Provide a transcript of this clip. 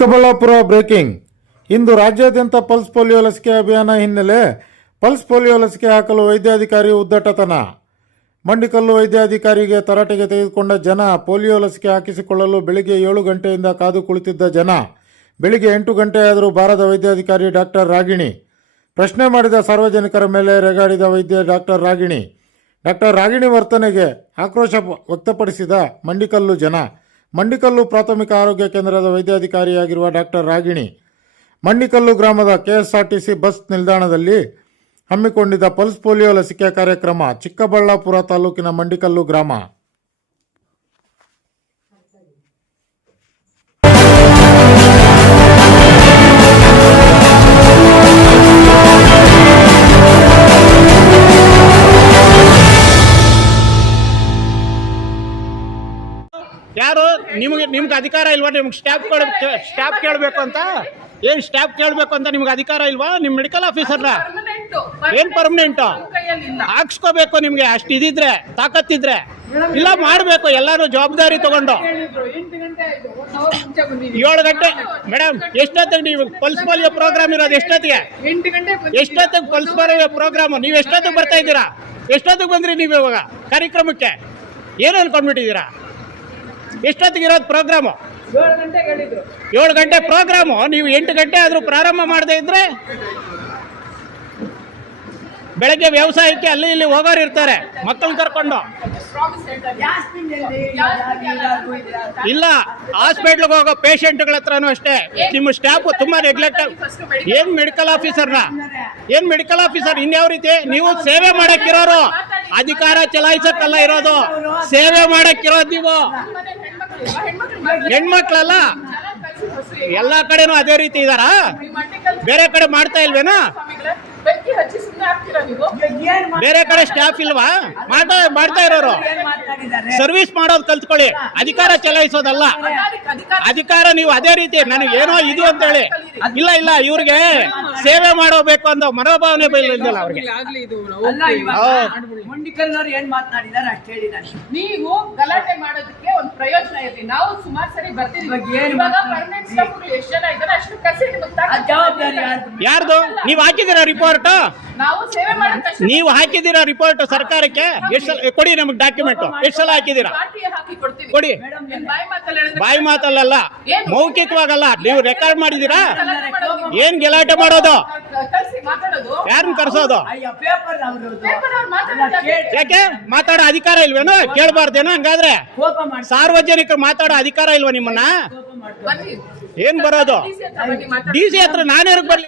Chikkaballapur breaking. ಇಂದು ರಾಜ್ಯಾದ್ಯಂತ pulse polio ಲಸಿಕೆ ಅಭಿಯಾನ ಹಿನ್ನೆಲೆ ಪಲ್ಸ್ ಪೋಲಿಯೋ ಲಸಿಕೆ ಹಾಕಲು ವೈದ್ಯಾಧಿಕಾರಿ ಉದ್ದಟತನ. ಮಂಡಿಕಲ್ಲು ವೈದ್ಯಾಧಿಕಾರಿಗೆ ತರಾಟೆಗೆ ತೆಗೆದುಕೊಂಡ ಜನ. ಪೋಲಿಯೋ ಲಸಿಕೆ ಹಾಕಿಸಿಕೊಳ್ಳಲು ಬೆಳಿಗ್ಗೆ 7 ಗಂಟೆಯಿಂದ ಕಾದು ಕುಳಿತಿದ್ದ ಜನ. ಬೆಳಿಗ್ಗೆ 8 ಗಂಟೆಯಾದರೂ ಬಾರದ ವೈದ್ಯಾಧಿಕಾರಿ ಡಾಕ್ಟರ್ ರಾಗಿಣಿ. ಪ್ರಶ್ನೆ ಮಾಡಿದ ಸಾರ್ವಜನಿಕರ ಮೇಲೆ ರೇಗಾಡಿದ ವೈದ್ಯ ಡಾಕ್ಟರ್ ರಾಗಿಣಿ. ಡಾಕ್ಟರ್ ರಾಗಿಣಿ ವರ್ತನೆಗೆ ಆಕ್ರೋಶ ವ್ಯಕ್ತಪಡಿಸಿದ ಮಂಡಿಕಲ್ಲು ಜನ. ಮಂಡಿಕಲ್ಲು ಪ್ರಾಥಮಿಕ ಆರೋಗ್ಯ ಕೇಂದ್ರದ ವೈದ್ಯಾಧಿಕಾರಿಯಾಗಿರುವ ಡಾಕ್ಟರ್ ರಾಗಿಣಿ ಮಂಡಿಕಲ್ಲು ಗ್ರಾಮದ ಕೆಎಸ್ಆರ್ಟಿಸಿ ಬಸ್ ನಿಲ್ದಾಣದಲ್ಲಿ ಹಮ್ಮಿಕೊಂಡಿದ್ದ ಪಲ್ಸ್ ಪೋಲಿಯೋ ಲಸಿಕೆ ಕಾರ್ಯಕ್ರಮ. ಚಿಕ್ಕಬಳ್ಳಾಪುರ ತಾಲೂಕಿನ ಮಂಡಿಕಲ್ಲು ಗ್ರಾಮ. ಯಾರು ನಿಮ್ಗೆ ಅಧಿಕಾರ ಇಲ್ವಾ? ನಿಮ್ಗೆ ಸ್ಟಾಫ್ ಕೇಳಬೇಕು ಅಂತ ಏನ್ ಸ್ಟಾಫ್ ಕೇಳಬೇಕು ಅಂತ ನಿಮ್ಗೆ ಅಧಿಕಾರ ಇಲ್ವಾ? ನಿಮ್ ಮೆಡಿಕಲ್ ಆಫೀಸರ್ನ ಏನ್ ಪರ್ಮನೆಂಟ್ ಹಾಕ್ಸ್ಕೋಬೇಕು. ನಿಮ್ಗೆ ಅಷ್ಟು ಇದಿದ್ರೆ ತಾಕತ್ತಿದ್ರೆ ಇಲ್ಲ ಮಾಡ್ಬೇಕು. ಎಲ್ಲಾರು ಜವಾಬ್ದಾರಿ ತಗೊಂಡು 7 ಗಂಟೆ ಮೇಡಮ್ ಎಷ್ಟೊತ್ತಿಗೆ ನೀವು ಪಲ್ಸ್ ಪೋಲಿಯೋ ಪ್ರೋಗ್ರಾಮ್ ಇರೋದು? ಎಷ್ಟೊತ್ತಿಗೆ ಪಲ್ಸ್ ಪೋಲಿಯೋ ಪ್ರೋಗ್ರಾಮ್? ನೀವು ಎಷ್ಟೊತ್ತಿಗೆ ಬರ್ತಾ ಇದ್ದೀರಾ? ಎಷ್ಟೊತ್ತಿಗೆ ಬಂದ್ರಿ ನೀವು ಇವಾಗ ಕಾರ್ಯಕ್ರಮಕ್ಕೆ? ಏನು ಅನ್ಕೊಂಡ್ಬಿಟ್ಟಿದ್ದೀರಾ? ಎಷ್ಟೊತ್ತಿಗೆ ಇರೋದು ಪ್ರೋಗ್ರಾಮು? 7 ಗಂಟೆ ಪ್ರೋಗ್ರಾಮು. ನೀವು 8 ಗಂಟೆ ಆದರೂ ಪ್ರಾರಂಭ ಮಾಡದೇ ಇದ್ರೆ ಬೆಳಗ್ಗೆ ವ್ಯವಸಾಯಕ್ಕೆ ಅಲ್ಲಿ ಇಲ್ಲಿ ಹೋಗೋರು ಇರ್ತಾರೆ ಮಕ್ಕಳನ್ನ ಕರ್ಕೊಂಡು. ಇಲ್ಲ, ಹಾಸ್ಪಿಟ್ಲ್ಗೆ ಹೋಗೋ ಪೇಷಂಟ್ಗಳ ಹತ್ರನೂ ಅಷ್ಟೇ ನಿಮ್ಮ ಸ್ಟಾಫ್ ತುಂಬಾ ನೆಗ್ಲೆಕ್ಟ್. ಏನ್ ಮೆಡಿಕಲ್ ಆಫೀಸರ್ ಇನ್ಯಾವ ರೀತಿ? ನೀವು ಸೇವೆ ಮಾಡಕ್ಕಿರೋರು, ಅಧಿಕಾರ ಚಲಾಯಿಸಕ್ಕಲ್ಲ ಇರೋದು, ಸೇವೆ ಮಾಡಕ್ಕಿರೋದು. ನೀವು ಹೆಣ್ಮಕ್ಳಲ್ಲ, ಎಲ್ಲಾ ಕಡೆನೂ ಅದೇ ರೀತಿ ಇದಾರ? ಬೇರೆ ಕಡೆ ಮಾಡ್ತಾ ಇಲ್ವೇನಾ? ಬೇರೆ ಕಡೆ ಸ್ಟಾಫ್ ಇಲ್ವಾ? ಮಾಡ್ತಾ ಇರೋರು ಸರ್ವಿಸ್ ಮಾಡೋದು ಕಲ್ತ್ಕೊಳ್ಳಿ, ಅಧಿಕಾರ ಚಲಾಯಿಸೋದಲ್ಲ. ಅಧಿಕಾರ ನೀವು ಅದೇ ರೀತಿ ನನಗೆ ಏನೋ ಇದು ಅಂತ ಹೇಳಿ ಇಲ್ಲ ಇವ್ರಿಗೆ ಸೇವೆ ಮಾಡಬೇಕು ಅಂತ ಮನೋಭಾವನೆ ಬೈಲಿಲ್ಲ ಅವ್ರಿಗೆ. ನೀವು ಗಲಾಟೆ ಮಾಡೋದಕ್ಕೆ ಒಂದು ಪ್ರಯೋಜನ ಇರಲಿ. ನಾವು ಸುಮಾರು ಸರಿ ಬರ್ತಿದ್ದೀವಿ. ಯಾರ್ದು? ನೀವು ಹಾಕಿದ್ದೀರಾ ರಿಪೋರ್ಟ್? ನೀವು ಹಾಕಿದ್ದೀರಾ ರಿಪೋರ್ಟ್ ಸರ್ಕಾರಕ್ಕೆ? ಎಷ್ಟು ಸಲ ಕೊಡಿ ನಮಗೆ ಡಾಕ್ಯುಮೆಂಟ್. ಎಷ್ಟು ಸಲ ಹಾಕಿದ್ದೀರಾ ಕೊಡಿ. ಬಾಯಿ ಮಾತಲ್ಲ, ಮೌಖಿಕವಾಗಲ್ಲ. ನೀವು ರೆಕಾರ್ಡ್ ಮಾಡಿದ್ದೀರಾ? ಏನ್ ಗಲಾಟೆ ಮಾಡೋದು? ಯಾರನ್ನ ಕರ್ಸೋದು? ಯಾಕೆ ಮಾತಾಡೋ ಅಧಿಕಾರ ಇಲ್ವೇನೋ? ಕೇಳಬಾರ್ದೇನೋ? ಹಂಗಾದ್ರೆ ಸಾರ್ವಜನಿಕರು ಮಾತಾಡೋ ಅಧಿಕಾರ ಇಲ್ವಾ ನಿಮ್ಮನ್ನ? ಏನ್ ಬರೋದು? ಡಿ ಸಿ ಹತ್ರ ನಾನೇ ಬರ್ಲಿ?